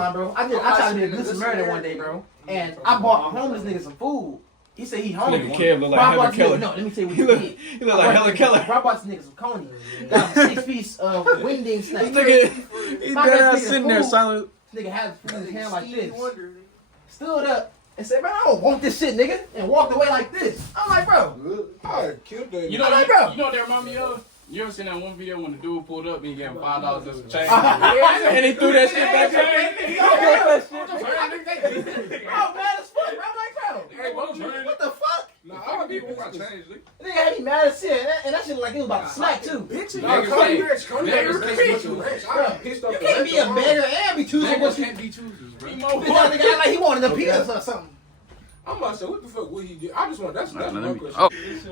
line, bro. I tried to be a good Samaritan one day, bro. And I bought a homeless nigga some food. He said he hungry. Kev look like Helen Keller. No, let me tell you what he did. He look like Helen Keller. I bought this nigga some coney. Got him 6 piece of wingding snack. He dead ass sitting there silent. This nigga had his food in his hand like this. Stood up and said, man, I don't want this shit, nigga. And walked away like this. I'm like, bro. I killed that. You know like, bro. You know what that remind me of? You ever seen that one video when the dude pulled up and he gave him $5 as a change? And he threw that shit back there. Oh, mad as fuck, bro. I'm like, bro. What the fuck? Nah, I would be with my change, nigga. Nigga had me mad as shit. And that shit looked like it was about to smack, too. Bitch, You can't be a beggar and be choosing what you can't be choosers, bro. Bitch, nigga act like he wanted a PS or something. I'm about to say, what the fuck would he do? I just want, that's my question. Oh.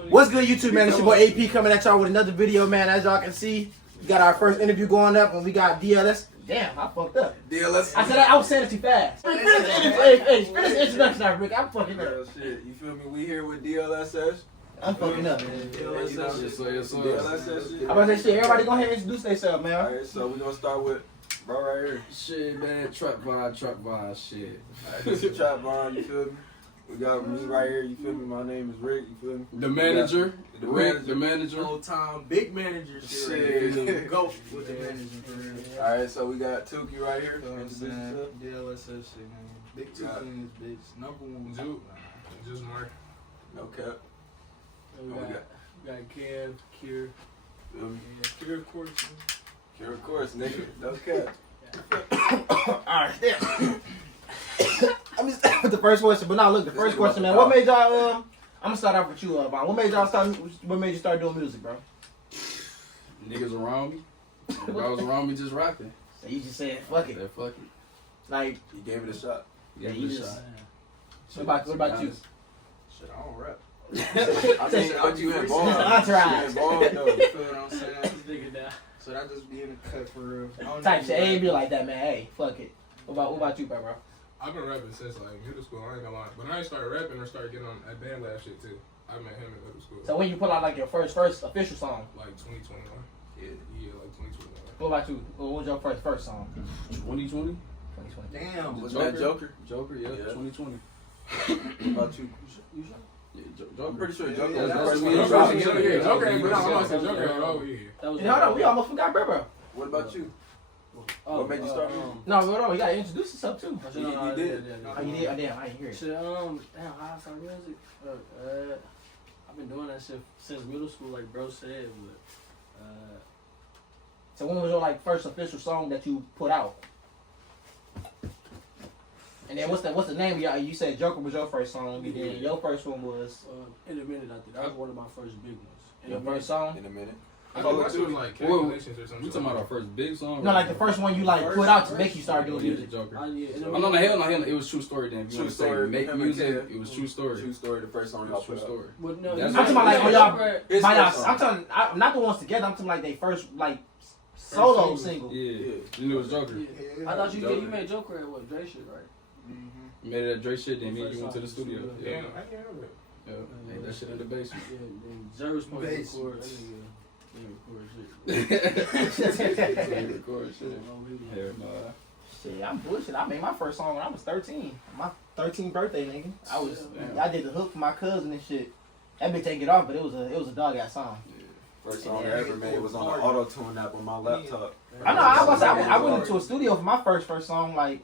What's good, YouTube, man? It's your boy AP coming at y'all with another video, man. As y'all can see, we got our first interview going up, and we got DLS. Damn, I fucked up. DLSS. I said I was saying it too fast. Finish the introduction now, Rick. I'm fucking up. Shit, you feel me? We here with DLSS. I'm fucking up. DLSS shit. I'm about to say, shit, everybody go ahead and introduce themselves, man. Alright, so we're gonna start with bro right here. Shit, man. TrappVonn, shit. Alright, this is TrappVonn, you feel me? We got me right here, you feel me? My name is Rick, you feel me? The manager. The manager. Old time big manager shit. Go with the manager for real. Alright, so we got Tuki right here. DLSS shit, man. Big two things, bitch. Number one. Just Mark. No cap. We got Kev, Kure. Kure, of course. Kure, of course, nigga. No cap. Alright, damn. I'm just with the first question, but now look, the first question, man. What made y'all? I'm gonna start off with you, Vaughn. What made you start doing music, bro? Niggas around me. Bros around me just rapping. So you just said, fuck it. They're fucking. Like, You gave it a shot. Yeah, you you just. shot. What about you? Shit, I don't rap. I mean, but you involved. Entourage. You involved, though. You feel what I'm saying? So that just be in the cut for real. Type shit. Ain't be like that, man. Hey, fuck it. What about you, bro? I've been rapping since like middle school, I ain't gonna lie. When I started rapping, I started getting on that band lab shit too. I met him in middle school. So when you put out like your first official song? Like 2021. Yeah. Yeah, like 2021. What about you? What was your first song? 2020? 2020. Damn. Was that Joker? Joker, yeah. 2020. What about you? You shot? Yeah, Joker. I'm pretty sure Joker Yeah, was the that's first what one. Joker- Joker ain't, but I'm gonna say Joker ain't over here. Hold on, we almost forgot bro. What about you? What made you start? No, hold on, you gotta introduce yourself too. You did. Oh, you did? Oh, damn, I ain't hear it. Shit, damn, how I started music? I've been doing that shit since middle school, like bro said, but So when was your like first official song that you put out? And then what's the name of y'all? You said Joker was your first song, and then your first one was in a minute, I think that was one of my first big ones. your first song. In a minute. I think that shit was like calculations or something. We talking about our first big song? No, like the first one you like put out to make you start doing music. Joker. Oh, yeah. Oh, no, hell, it was True Story then. If you True want to say Story. make music, it was True Story. True Story, the first song It y'all was True put out. Story. But no, That's I'm talking about like when y'all, His by first y'all, song. I'm talking not the ones together. I'm talking like they first like solo single. Yeah. You knew it was Joker. I thought you made Joker at what Dre shit, right? You made it at Dre shit, then me and you went to the studio. Damn, Yeah. I can't remember. Yeah. Made that shit in the basement. Yeah, then Zay was supposed to record. Record shit. Hell no. Shit, I'm bullshit. I made my first song when I was 13. My 13th birthday, nigga. I did the hook for my cousin and shit. That bitch ain't get off, but it was a dog ass song. First song I ever made was on the auto-tune app on my laptop. I know. I went into a studio for my first song. Like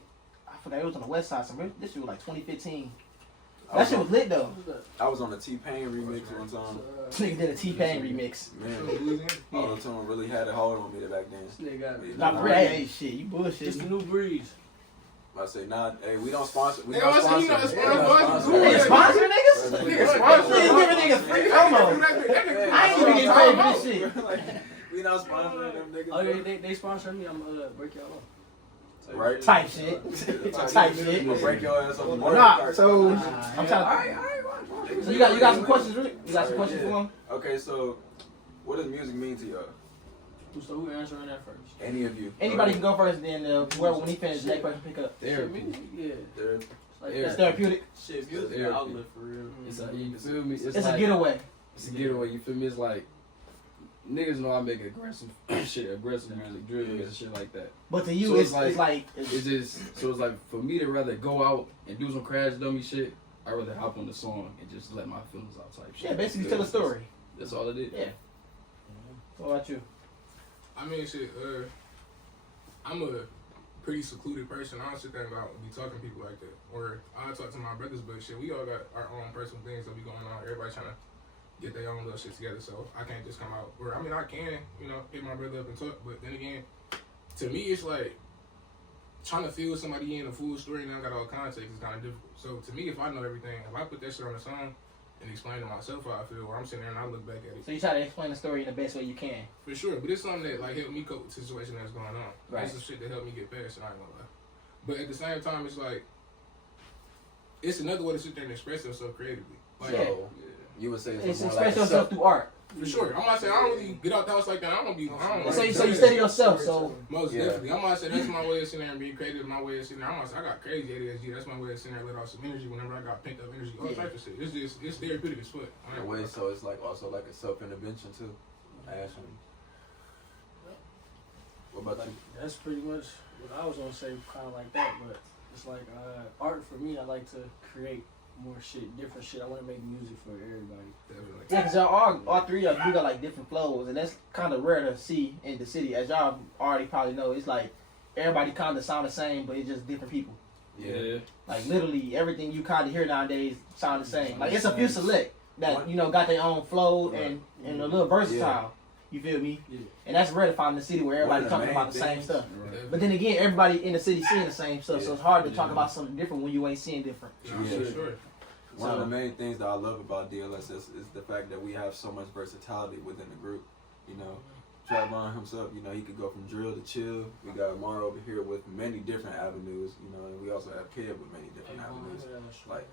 I forgot it was on the west side. This shit was like 2015. That shit was lit though. I was on a T-Pain remix one time. This nigga did a T-Pain remix. Man, auto-tune really had a hold on me back then. This nigga got Not for hey shit, you bullshit. It's the new breeze. I say, nah, hey, we don't sponsor. We Hey, don't what's sponsor. you know, We sponsor don't us? sponsor. Nigga sponsor niggas? Nigga Niggas giving niggas free promo. I ain't even getting paid for this shit. We not sponsoring them niggas. Oh yeah, they sponsor me. I'm break y'all off. Right? Type shit. Type shit. I'm gonna break your ass on the board. Nah, so I'm trying to. So you got some questions, Rick? You got some questions for him? Okay, so what does music mean to y'all? So who answering that first? Any of you? Anybody can go first, then whoever when he finishes, the next person pick up. Therapy. Yeah. There. Like It's therapeutic. Shit, music Therapy. outlet for real. It's a, you feel me? It's a like, getaway. It's a getaway. You feel me? It's like niggas know I make aggressive aggressive music, drill music, shit like that. But to you, So it's like it's just so it's like for me to rather go out and do some crash dummy shit. I rather hop on the song and just let my feelings out type shit. Yeah, basically tell a story. That's all it is. Yeah. What about you? I mean, shit. I'm a pretty secluded person. I don't sit there and be talking to people like that. Or I talk to my brothers, but shit, we all got our own personal things that be going on. Everybody trying to get their own little shit together. So I can't just come out. Or I mean, I can, hit my brother up and talk. But then again, to me, it's like trying to fill somebody in a full story and I got all context is kind of difficult. So to me, if I know everything, if I put that shit on the song and explain to myself how I feel, or I'm sitting there and I look back at it. So you try to explain the story in the best way you can. For sure, but it's something that like helped me cope with the situation that's going on. Right. It's the shit that helped me get past it, I ain't gonna lie. But at the same time, it's like, it's another way to sit there and express yourself creatively. Like, Yeah. So, you would say It's more express like yourself through art. for sure. I'm not saying I don't really get out the house like that. I don't be. So you study yourself. So Most Yeah. definitely. I'm gonna say that's my way of sitting there and being creative. My way of sitting there. I'm gonna say I got crazy ADHD. That's my way of sitting there and let off some energy whenever I got pent up energy. All types of shit. It's therapeutic as fuck. in a way, so it's like also like a self-intervention too. Actually. What about you? That's pretty much what I was gonna say, kind of like that. But it's like art for me. I like to create more shit, different shit. I want to make music for everybody. Definitely. yeah, cause y'all all three of you got like different flows, and that's kind of rare to see in the city. As y'all already probably know, it's like everybody kind of sound the same, but it's just different people. Yeah. Like literally everything you kind of hear nowadays sound the same. Like it's a few select that got their own flow and a little versatile. You feel me? Yeah. And that's rare to find in the city where everybody talking about the same stuff. But then again, everybody in the city seeing the same stuff, so it's hard to talk about something different when you ain't seeing different. Yeah, Yeah. for sure. One of the main things that I love about DLSS is the fact that we have so much versatility within the group. TrappVonn himself, he could go from drill to chill. We got Mar over here with many different avenues, and we also have Kid with many different avenues. Like,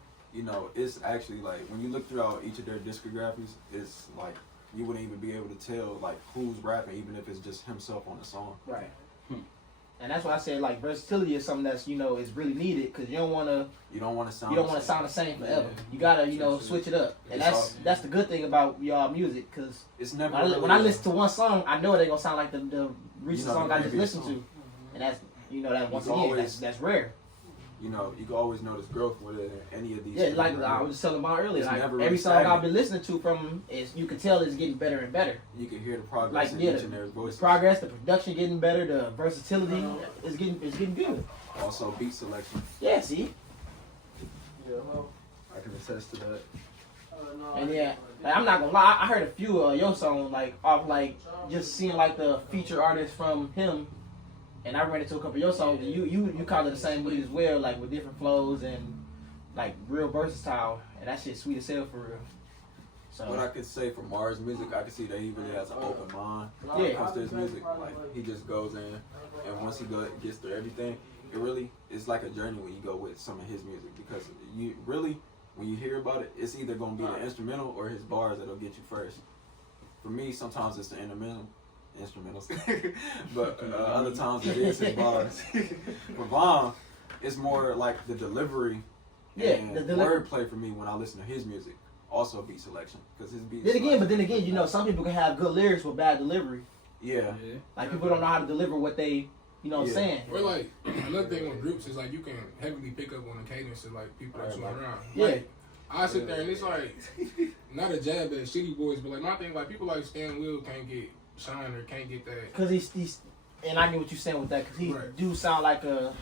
it's actually like when you look throughout each of their discographies, it's like you wouldn't even be able to tell like who's rapping, even if it's just himself on the song. Right. And that's why I said like versatility is something that's is really needed because you don't want to sound the same forever. You gotta switch it up, and that's the good thing about y'all music because it's never when I listen to one song, I know it ain't gonna sound like the recent song I just listened to, and that's that once again that's rare. You can always notice growth with any of these. Yeah, like I was telling about earlier, like never really every song stagnant. I've been listening to from you can tell it's getting better and better. You can hear the progress Like in yeah, each and every voice. the progress, the production getting better, the versatility is getting good. Also beat selection. Yeah, see, Yeah, well, I can attest to that. no, and yeah, like, I'm not gonna lie, I heard a few of your songs like off like just seeing like the feature artist from him. And I ran into a couple of your songs, and you call it the same way as well, like with different flows and like real versatile, and that shit sweet as hell for real. So What I could say for Mars music, I could see that he really has an open mind when Yeah. it comes to his music. Like he just goes in, and once he gets through everything, it really is like a journey when you go with some of his music because you really when you hear about it, it's either gonna be the instrumental or his bars that'll get you first. For me, sometimes it's the instrumentals, but other times it is his bars. For Von, it's more like the delivery and wordplay for me when I listen to his music. Also beat selection because his beat. then again, some people can have good lyrics with bad delivery. Yeah. Like people don't know how to deliver what they, saying. Or like another thing with groups is like you can heavily pick up on the cadence of like people that you around. Yeah. Like, I sit there and it's like not a jab at Shitty Boys, but like my thing like people like Stan Will can't get Shine or can't get that. Cause he's and I get what you're saying with that. Cause he do sound like a.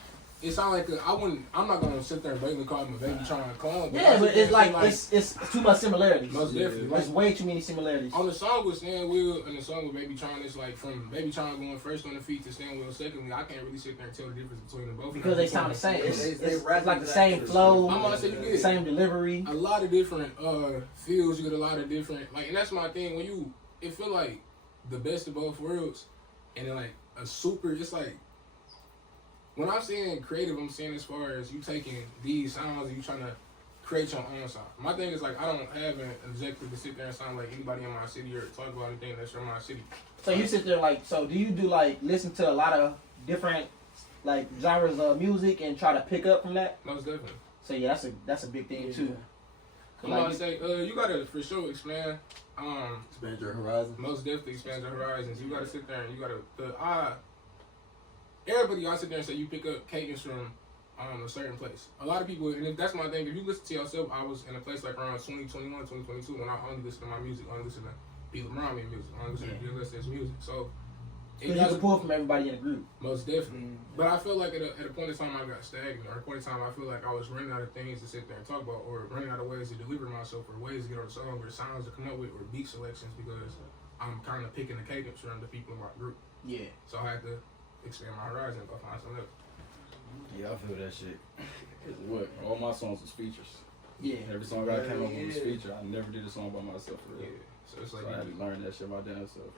It sound like I'm not gonna sit there and blatantly call him a baby trying to clone. Yeah, but it's like it's too much similarities. Most definitely. There's way too many similarities. On the song with Stan Will and the song with Baby Tron, it's like from Baby Tron going first on the feet to Stan Will secondly. I can't really sit there and tell the difference between them both. Because they sound the same. It's like the same flow, I'm gonna say you get same delivery. a lot of different feels. You get a lot of different and that's my thing. When it feel like the best of both worlds, and then like a super. It's like when I'm saying creative, I'm saying as far as you taking these sounds and you trying to create your own sound. My thing is like I don't have an objective to sit there and sound like anybody in my city or talk about anything that's from my city. So you sit there like, so do you do like listen to a lot of different like genres of music and try to pick up from that? Most definitely. So yeah, that's a big thing too. I'm about to say, you gotta for sure expand. Expand your horizon. Most definitely expand your horizons. You gotta sit there and you gotta. Everybody gotta sit there and say you pick up cadence from a certain place. A lot of people, and if that's my thing, if you listen to yourself, I was in a place like around 2021, 2022 when I only listen to my music, only listen to people around me music, only listen to DLSS music. So you can pull from everybody in the group. Most definitely. But I feel like at a point in time I got stagnant, or at a point in time I feel like I was running out of things to sit there and talk about, or running out of ways to deliver myself, or ways to get on the song, or sounds to come up with, or beat selections, because I'm kind of picking the cadence from the people in my group. Yeah. So I had to expand my horizon and go find something else. Yeah, I feel that shit. What? All my songs was features. Yeah. Every song I came up with was feature. I never did a song by myself for real. Yeah. So it's like I had to learn that shit by damn self.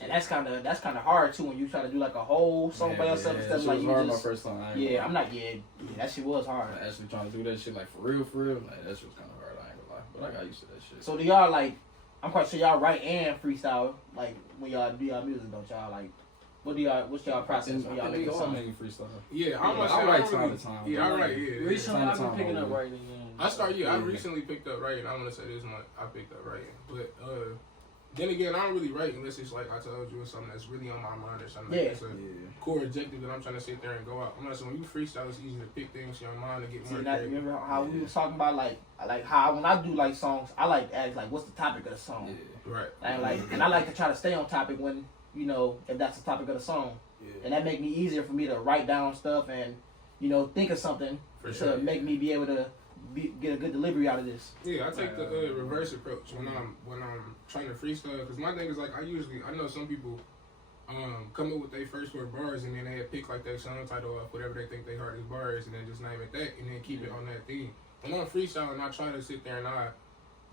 And that's kind of hard too when you try to do like a whole song by yourself instead of like you hard just. my first time. I'm not. Yeah, that shit was hard. Like, actually trying to do that shit like for real, like that shit was kind of hard. I ain't gonna lie, but I got used to that shit. So do y'all like? I'm quite sure y'all write and freestyle like when y'all do y'all music, don't y'all like? What's y'all process when y'all make a song? Freestyle. Yeah, I write time to time. Yeah, I write. Yeah. Recently, I've been picking up writing. I recently picked up writing. I want to say this month I picked up writing, but then again, I don't really write unless it's like I told you, it's something that's really on my mind or something. That's a core objective that I'm trying to sit there and go out. I'm not saying when you freestyle, it's easy to pick things in your mind and get more. See, remember how we was talking about like how when I do like songs, I like to ask like what's the topic of the song. Yeah. Right. And I like to try to stay on topic when if that's the topic of the song. Yeah. And that make me easier for me to write down stuff and think of something to make me be able to get a good delivery out of this. Yeah, I take the reverse approach when I'm trying to freestyle, because my thing is like I know some people come up with their first 4 bars and then they pick like their song title off whatever they think they hardest bars and then just name it that and then keep it on that theme. When I'm freestyling, I try to sit there and I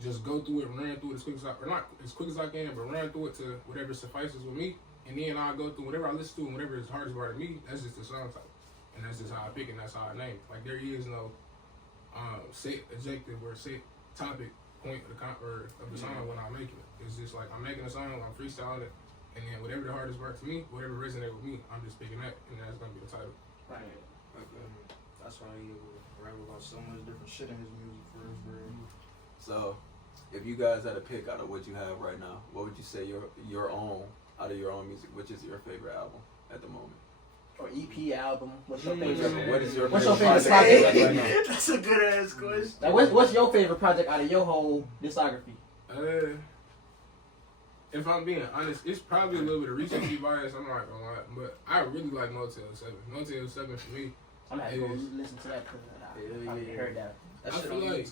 just go through it, run through it as quick as not as quick as I can, but run through it to whatever suffices with me, and then I'll go through whatever I listen to and whatever is hardest bar to me. That's just the song title, and that's just how I pick it. And that's how I name it. Like there is no set objective or set topic point of the song when I'm making it. It's just like I'm making a song, I'm freestyling it, and then whatever the hardest part to me, whatever resonates with me, I'm just picking that, and that's gonna be the title. Right. Okay. That's why he rap about so much different shit in his music for real. So, if you guys had to pick out of what you have right now, what would you say your own out of your own music? Which is your favorite album at the moment? Or EP album? What's your favorite? What is your What's favorite your favorite project project right now? That's a good ass question. Like, what's your favorite project out of your whole discography? If I'm being honest, it's probably a little bit of recency bias. I'm not gonna lie, but I really like Motel 7. Motel 7 for me. I'm not gonna listen to that because I heard that. I feel like,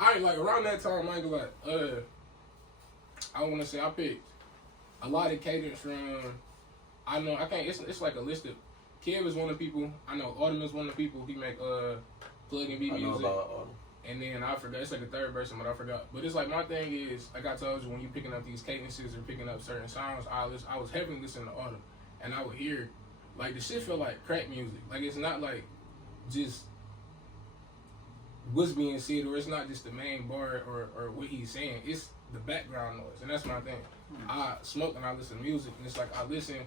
I like around that time. I ain't gonna lie. I want to say I picked a lot of cadence from. I know I can't. It's like a list of. Kev is one of the people. I know Autumn is one of the people. He make plug and beat music. I know about Autumn. And then I forgot. It's like a third person, but I forgot. But it's like my thing is, like I told you, when you picking up these cadences or picking up certain sounds, I was heavily listening to Autumn, and I would hear, like the shit feel like crack music. Like it's not like just what's being said, or it's not just the main bar or what he's saying. It's the background noise, and that's my thing. I smoke and I listen to music, and it's like I listen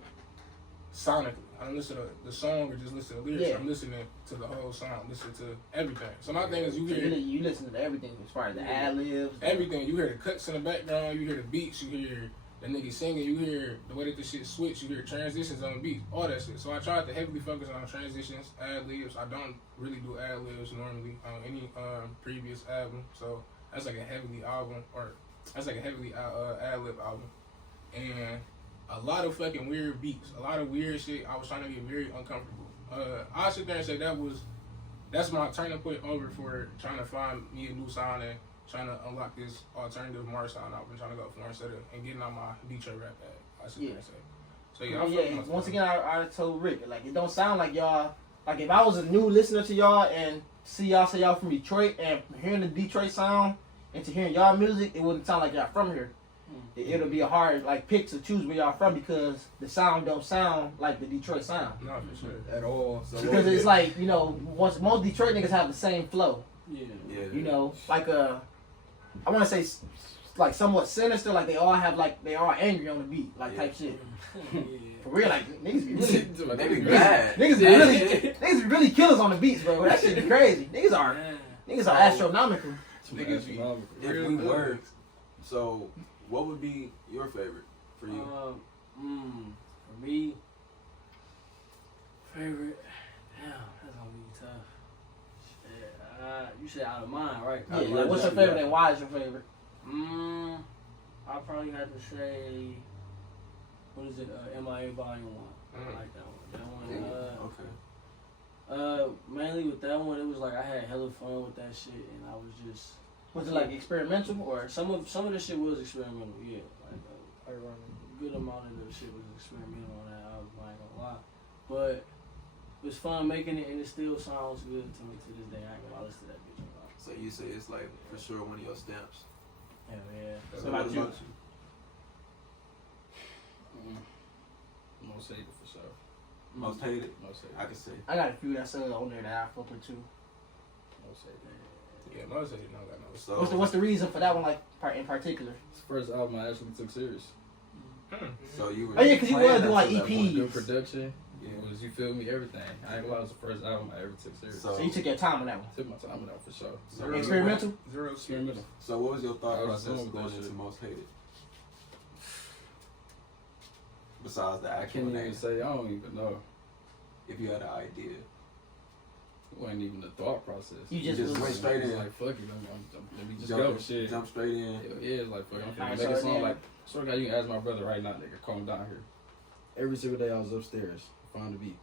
sonically. I don't listen to the song or just listen to lyrics. Yeah. I'm listening to the whole song, listen to everything. So my thing is you hear You listen to everything as far as the ad libs. everything. You hear the cuts in the background, you hear the beats, you hear the nigga singing, you hear the way that the shit switch, you hear transitions on beats, all that shit. So I tried to heavily focus on transitions, ad libs. I don't really do ad libs normally on any previous album. So that's like a heavily ad lib album. And a lot of fucking weird beats, a lot of weird shit. I was trying to get very uncomfortable. I sit there and say that's my turning point over for trying to find me a new sound and trying to unlock this alternative Mar sound I've been trying to go for instead of and getting on my Detroit rap bag. I sit there and say. So yeah, once again, I told Rick, like it don't sound like y'all. Like if I was a new listener to y'all and see y'all say y'all from Detroit and hearing the Detroit sound and to hearing y'all music, it wouldn't sound like y'all from here. It'll be a hard pick to choose where y'all from because the sound don't sound like the Detroit sound. No, for sure. At all. So Because it's like, once most Detroit niggas have the same flow. Yeah. Like I want to say like somewhat sinister, like they all angry on the beat, like type shit. For real, like niggas be really, They be bad. niggas be really killers on the beats, bro. That shit be crazy. Niggas are astronomical. Niggas be If real we good. were, so what would be your favorite for you? For me, favorite. Damn, that's gonna be tough. Shit, you said out of mine, right? Yeah, like, what's your favorite and why is your favorite? I probably have to say, what is it? MIA Volume 1. I like that one. That one. Okay. Mainly with that one, it was like I had hella fun with that shit, and I was just. Was it like experimental or? Some of the shit was experimental, yeah. Like a good amount of the shit was experimental on that album. I ain't gonna lie, but it was fun making it, and it still sounds good to me to this day. I ain't gonna lie, listen to that bitch. So you say it's like for sure one of your stamps. Hell yeah. So What what about about you? you? Most hated for sure. Most hated. Most hated. I can say. I got a few that's on there that I fuck with too. Most hated. Yeah, most of it don't got no. So What's the reason for that one, like in particular? It's the first album I actually took serious. So you were. Oh yeah, 'cause you playing was doing like until that point. Good EPs. production. Yeah. It was, you feel me, everything. I ain't gonna lie, it was the first album I ever took serious. So- So you took your time on that one. Took my time with that for sure. So Experimental? Zero Experimental. So what was your thought I was process doing going that into shit. most hated? Besides the I actual can't name, even say, I don't even know. if you had an idea. It wasn't even the thought process. You just just was- went straight in. Like, fuck it, let me just go. Shit. Jump straight in. Hell yeah, it's like, fuck it, I'm finna Alright, make a so song. then- Like, sort of guy, you can ask my brother right now, nigga, calm down here. Every single day I was upstairs, find the beat.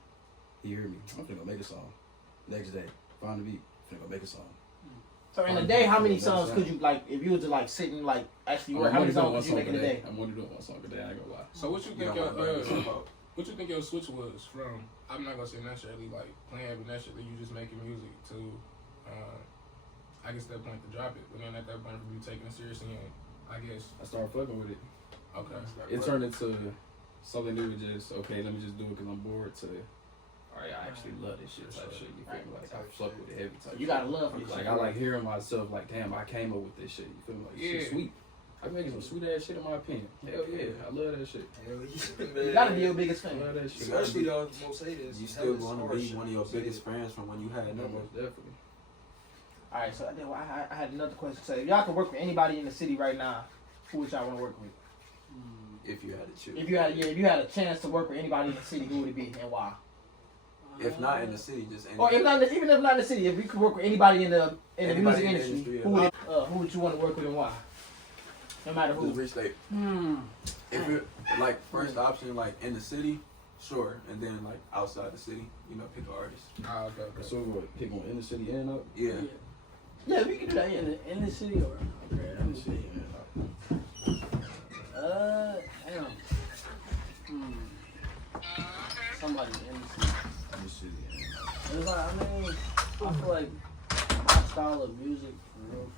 He hear me, I'm finna go make a song. Next day, find the beat, finna go make a song. So in a day, how many songs could you like if you was to like sit and like actually work? How many songs could you make in a day? I'm only doing one song a day, I ain't gonna lie. So what you You think don't your want to bring yourself out. what you think your switch was from? I'm not gonna say necessarily like playing, but necessarily you just making music to, I guess that point to drop it. But then at that point, you taking it seriously, and I guess I started fucking with it. okay. It turned into something new to just, okay, let me just do it because I'm bored to, alright, I actually love this shit type shit. You feel me? Like, I fuck with it heavy type You shit. gotta love it. Like, I like hearing myself, like, damn, I came up with this shit. You feel me? Like, shit Yeah. sweet. I'm making some sweet ass shit in my opinion. Hell yeah, I love that shit. You gotta be your biggest I fan. love that shit. Especially though, most hated. You still going to be one of your biggest fans from when you had No, nothing. most definitely. All right, so I had another question. So if y'all could work with anybody in the city right now, who would y'all want to work with? If you had to choose. If you had a chance to work with anybody in the city, who would it be and why? If not in the city, just any. Or if not, even if not in the city, if you could work with anybody in the Anybody music in the industry, industry, who would you want to work with and why? No matter Just who. restate. If you're like first option, like in the city, sure, and then like outside the city, pick an artist. Okay. So we're gonna pick on in the city and up. Yeah. Yeah, we can do that. Yeah. In the city or okay, In the city and up. damn. Somebody in the city. In the city and up. It's like, I feel like my style of music for real,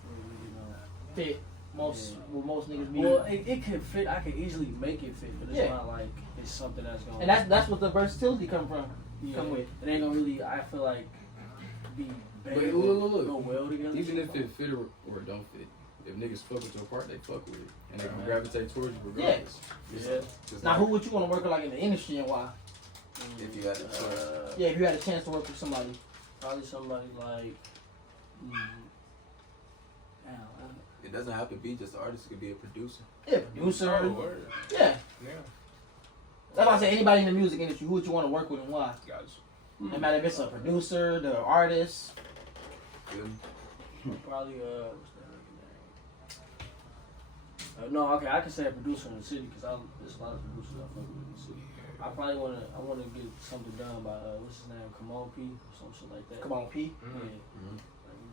Fit most niggas be. Well, it could fit. I could easily make it fit, but it's Yeah. not like it's something that's gonna. And that's what the versatility come yeah, with. It ain't gonna really. I feel like be But better. look. Go well together. Even if it fit or don't fit, if niggas fuck with your part, they fuck with it. And they can gravitate towards you regardless. Yeah. Just Now, like, who would you want to work with, like in the industry, and why? if you had a choice. Yeah, if you had a chance to work with somebody. Probably somebody like. Damn, It doesn't have to be just an artist. It could be a producer. Yeah, producer. Oh, word. Yeah. Yeah. That's why I say anybody in the music industry, who would you want to work with and why? Gotcha. No matter if it's a producer, the artist. Feel me? Probably what's that nigga name? No, okay, I can say a producer in the city because there's a lot of producers I fuck with in the city. I probably wanna get something done by what's his name, Come On P or some shit like that. Come on, P. Yeah.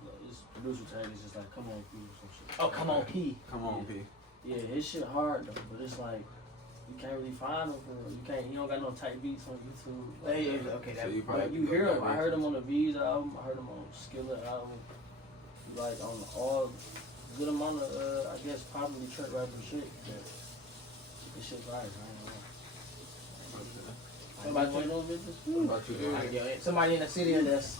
Like, his producer tag is just like Come On P or some shit. Oh, come on, P. Come on, P. Yeah, his shit hard though, but it's like you can't really find him for real. He don't got no tight beats on YouTube. Okay, So that, you But probably you go hear him. that I way. heard him on the V's album. I heard him on Skillet album. Like on all good amount of I guess probably trap rapper shit. But this shit fire. I ain't What about know. you? Those bitches? What about you? Like, yeah, somebody in the city or that's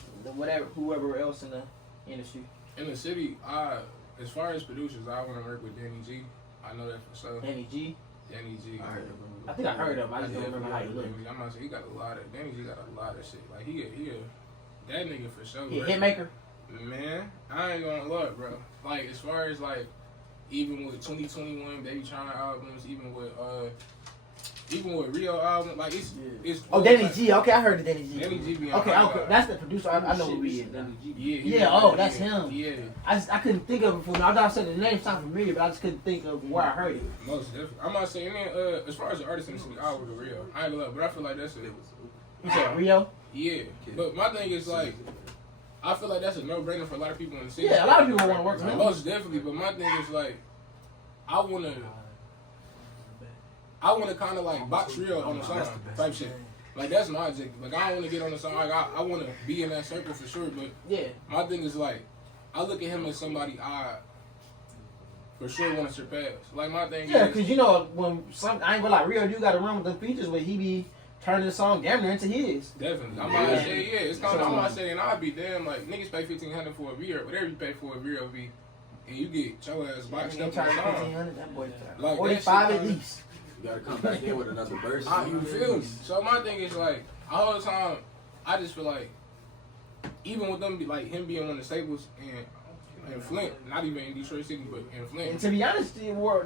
whoever else in the industry. In the city, as far as producers, I want to work with Danny G. I know that for sure. Danny G. Danny G. I heard of him. I think I heard of him. I just Yeah, don't remember how he looked. I'm not saying he got a lot of. Danny G got a lot of shit. Like that nigga for sure. He a right? hit maker. Man, I ain't gonna lie, bro. Like, as far as, like, even with 2021 Baby China albums, even with Rio album, like, it's Oh, Danny G. Okay, I heard of Danny G. Danny G be on Okay, my okay, side. that's the producer. I know who he is. Yeah, he Yeah, be- oh, that's him. Yeah, I couldn't think of it before. I thought I said the name sounded familiar, but I just couldn't think of where I heard it. most definitely. I'm not saying, as far as the artist in the city, I would go Rio. I ain't gonna lie, but I feel like that's You said Rio? yeah. But my thing is, like, I feel like that's a no-brainer for a lot of people in the city. Yeah, a lot of people want to work with him. Most definitely, but my thing is, like, I wanna kind of like box Rio on the song type shit. Like, that's my objective. Like, I don't want to get on the song. Like, I want to be in that circle for sure. But Yeah. my thing is, like, I look at him as somebody I for sure want to surpass. Like, my thing Yeah, is, because you know, I ain't gonna lie, Rio, you got to run with the features where he be turning the song damn near into his. definitely. I'm not saying, yeah, it's kind of, I'm not saying I'd be damn, like, niggas pay $1,500 for a Rio, whatever you pay for a Rio be, and you get your ass boxed He up in charge the song. $1,500, that boy Like, 45 that at shit least. You gotta come back in with another verse. You feel me? So my thing is, like, all the time, I just feel like, even with them, like, him being one of the staples and Flint, not even in Detroit City, but in And Flint. to be honest,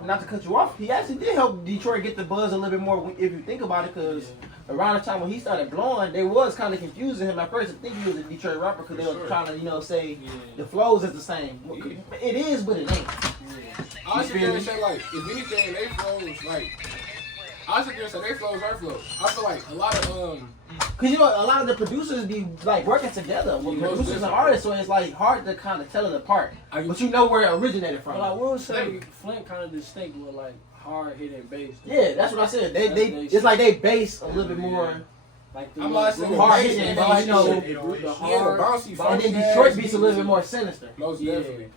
not to cut you off, he actually did help Detroit get the buzz a little bit more if you think about it, because around the time when he started blowing, they was kind of confusing him at first. I think he was a Detroit rapper because they were trying to, say the flows is the same. It is, but it ain't. I sit there and say, like, if anything, they flows, like, I sit there and say they flows are flows. I feel like a lot of, Because, a lot of the producers be, like, working together with producers and artists, so it's, like, hard to kind of tell it apart. But you know where it originated from. But I will say Flint kind of distinct with like hard hitting bass. Yeah, that's what I said. That's they It's like they bass a little bit more. Like the I'm not saying hard bass, hitting, but but the hard, bouncy, and funky then Detroit ass beats a little bit more sinister. Most Yeah. definitely.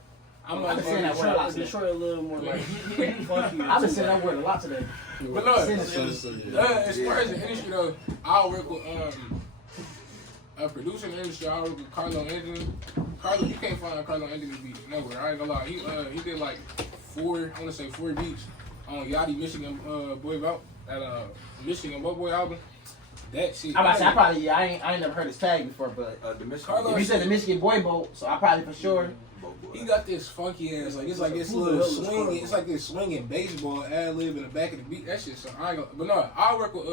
I'm I've not been saying saying that word a lot today. Detroit a little more like funky. I've been saying that word a lot today. But no, Sinister. as far as the industry though, I'll work with a producer in the industry. I'll work with Carlo Anthony. Carlo, you can't find a Carlo Anthony beat nowhere. I ain't gonna lie. He did like 4 beats on Yachty Michigan Boy Bout at Michigan Boy album. That shit. I'm about to say, I ain't never heard his tag before, but The Michigan Carlo- if you said the Michigan Boy Boat, so I probably for sure. He got this funky ass, like, it's like this little swing, it's like this swinging baseball ad lib in the back of the beat. That shit, so I ain't gonna, but no, I'll work with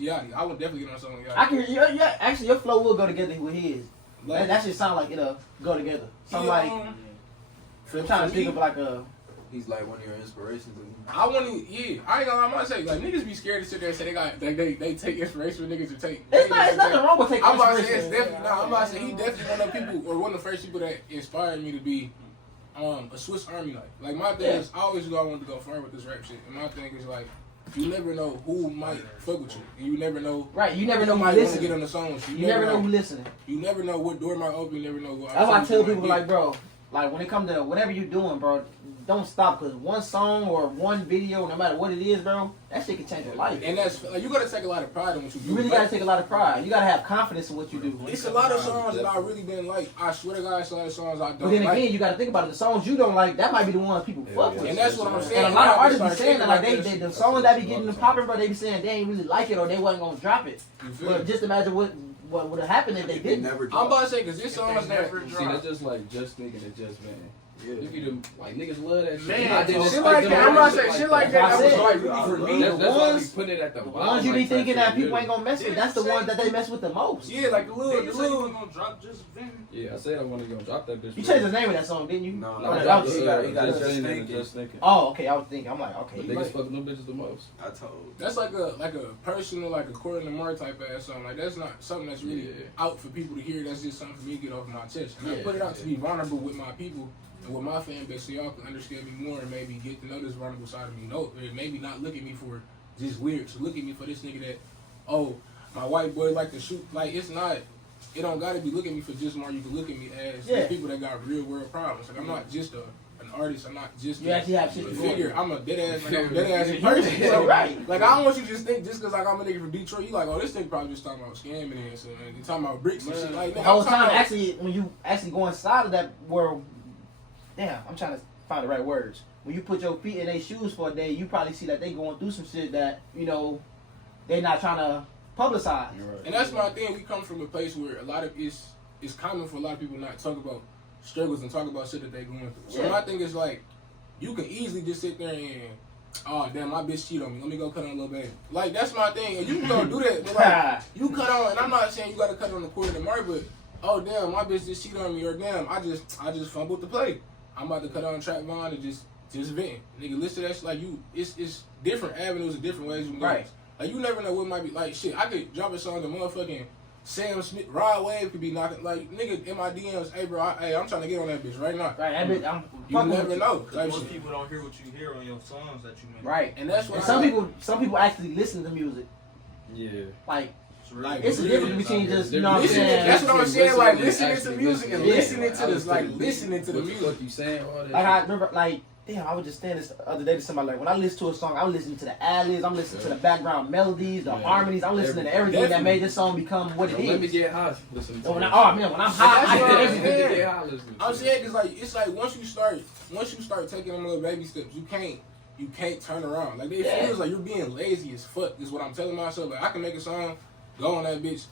Yachty. I would definitely get on something with Yachty. I can hear actually your flow will go together with his. Like, That shit sound like it'll go together. So I'm yeah, like, I'm trying to think of like a. He's like one of your inspirations. I want to, yeah. I ain't gonna lie, I'm gonna say, like, niggas be scared to sit there and say they got, they take inspiration from niggas to take. It's nothing wrong with taking I'm about to say, inspiration. it's definitely, I'm about to say, he definitely one of the people, or one of the first people that inspired me to be a Swiss Army knife. Like, my thing is, I always knew I wanted to go far with this rap shit. And my thing is, like, you never know who might fuck with you. And you never know. Right, you never know who who might want to listening. get on the song with you. You never know who listening. You never know what door might open. You never know what. That's why I tell people, like, bro, like, when it comes to whatever you're doing, bro, don't stop, because one song or one video, no matter what it is, bro, that shit can change your life. And that's, like, you gotta take a lot of pride in what you do. You really gotta take a lot of pride. You gotta have confidence in what you do. It's a lot of songs that I really been like. I swear to God, it's a lot of songs I don't But then like. again, you gotta think about it. The songs you don't like, that might be the ones people fuck with. And that's what I'm saying. And a lot of I artists be start saying that, like, thinking they about the songs that be getting them popping, bro, they be saying they ain't really like it or they wasn't gonna drop it. You feel But me? just imagine what would have happened if they They didn't. never I'm about to say, because this song is that. See, that's just like just thinking it just man. Yeah. If you do, like, niggas love that shit. Man, I didn't Shit expect like them that. to I'm not like saying it shit like that. that. That was That's like it. really for me. That's why we ones- put it at the The bottom. ones you be like thinking that that shit, people ain't gonna mess with, that's the ones that they mess with the most. Yeah, like the little. gonna drop just then. Yeah, I said I wanted to go drop that bitch. You changed the name of that song, didn't you? No, Oh, no, that I was- he got just Just thinking, Thinking. just thinking. Oh, okay, I was thinking. I'm like, okay. But niggas fucking them bitches the most. I told. That's like a personal, like a Kure and Just Mar type ass song. Like, that's not something that's really out for people to hear. That's just something for me to get off my chest. And I put it out to be vulnerable with my people and with my fan base, so y'all can understand me more and maybe get to know this vulnerable side of me. No, or maybe not look at me for just weird. So look at me for this nigga that, oh, my white boy like to shoot. Like, it's not. It don't gotta be look at me for just more. You can look at me as the people that got real world problems. Like, I'm not just an artist. I'm not just You actually have shit a to figure. go. I'm a dead ass person. Yeah, So, right. like, I don't want you to just think just because like I'm a nigga from Detroit, you like, oh, this nigga probably just talking about scamming and so you talking about bricks and shit. Like, The nigga, whole I'm talking time, about, actually, when you actually go inside of that world, damn, I'm trying to find the right words. When you put your feet in their shoes for a day, you probably see that they going through some shit that, they not trying to publicize. and that's my thing. We come from a place where a lot of it's common for a lot of people not to talk about struggles and talk about shit that they going through. So Yeah. my thing is like, you can easily just sit there and, oh damn, my bitch cheated on me. Let me go cut on a little baby. Like that's my thing, and you can go do that. But like, you cut on, and I'm not saying you got to cut on the Kure and Mar, but oh damn, my bitch just cheated on me, or damn, I just fumbled the play. I'm about to cut on TrappVonn and just vent. Nigga, listen to that shit like you. It's different avenues and different ways you can go. Right. Like you never know what might be. Like shit, I could drop a song to motherfucking Sam Smith, Rod Wave could be knocking. Like nigga in my DMs, hey bro, I'm trying to get on that bitch right now. Right, that bitch, I'm You fucking never with know. Like, Most shit. people don't hear what you hear on your songs that you make. Right, And that's what and some people actually listen to music. Yeah. Like Like, it's a difference between just you know what I'm listening, saying. that's what I'm saying. Like listening to Actually music and Yeah. listening to this, like listening to the What the music. fuck you saying? All that Like I shit. remember, like damn, I was just saying this the other day to somebody. Like when I listen to a song, I'm listening to the ad-libs, I'm listening to the background melodies, the Yeah. harmonies. I'm listening to everything that made this song become what it Don't let me is. get high. Listen to When that I, oh shit. man, when I'm That's hot, I what hear I'm everything. saying. Get high listening to I'm it. saying, cause like it's like once you start taking them little baby steps, you can't turn around. Like it Yeah. feels like you're being lazy as fuck. Is what I'm telling myself. Like I can make a song, go on that bitch.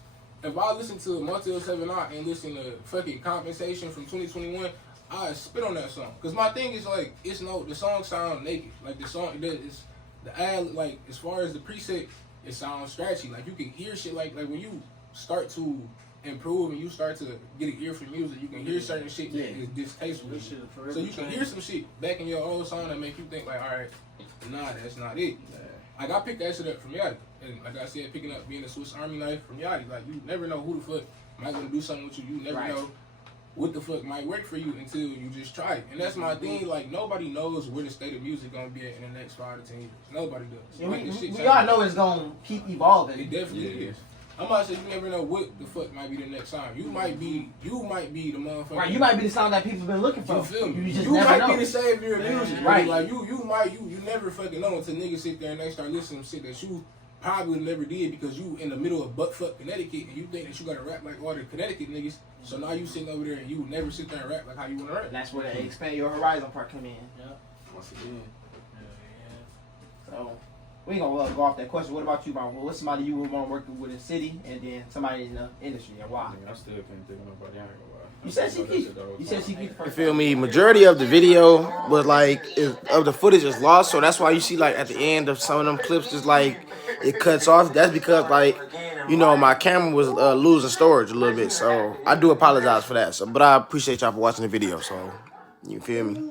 If I listen to Motel 7 out and listen to fucking Compensation from 2021, I spit on that song. Cause my thing is like the song sound naked. Like the song is the ad, like as far as the preset, it sounds scratchy. Like you can hear shit like when you start to improve and you start to get an ear for music, you can hear certain shit that is distasteful. This shit forever So you can hear some shit back in your old song that make you think like, all right, nah, that's not it. Like I picked that shit up from Yachty, and like I said, picking up being a Swiss Army knife from Yachty. Like you never know who the fuck might gonna do something with you. You never Right. know what the fuck might work for you until you just try it. And that's my thing. Like nobody knows where the state of music gonna be at in the next 5 to 10 years. Nobody does. And Like, this shit we change. all know it's gonna keep evolving. It definitely Yeah. is. I'm about to say you never know what the fuck might be the next song. You might be the motherfucker. Right, you might be the song that people's been looking for. You feel me? You just You never might know. be the savior of music, Right. right? Like you never fucking know until niggas sit there and they start listening to shit that you probably never did because you in the middle of buttfuck Connecticut and you think that you gotta rap like all the Connecticut niggas. So now you sitting over there and you never sit there and rap like how you wanna rap. And that's where the expand your horizon part come in. Once again. So we ain't gonna go off that question. What about you, Mom? What's somebody you would want to work with in the city, and then somebody in the industry, and why? I still can't think of nobody. I ain't gonna lie. You said she keep. You said she keep. You feel me? Majority of the video was like of the footage is lost, so that's why you see like at the end of some of them clips, just like it cuts off. That's because like you know my camera was losing storage a little bit, so I do apologize for that. So, but I appreciate y'all for watching the video. So, you feel me?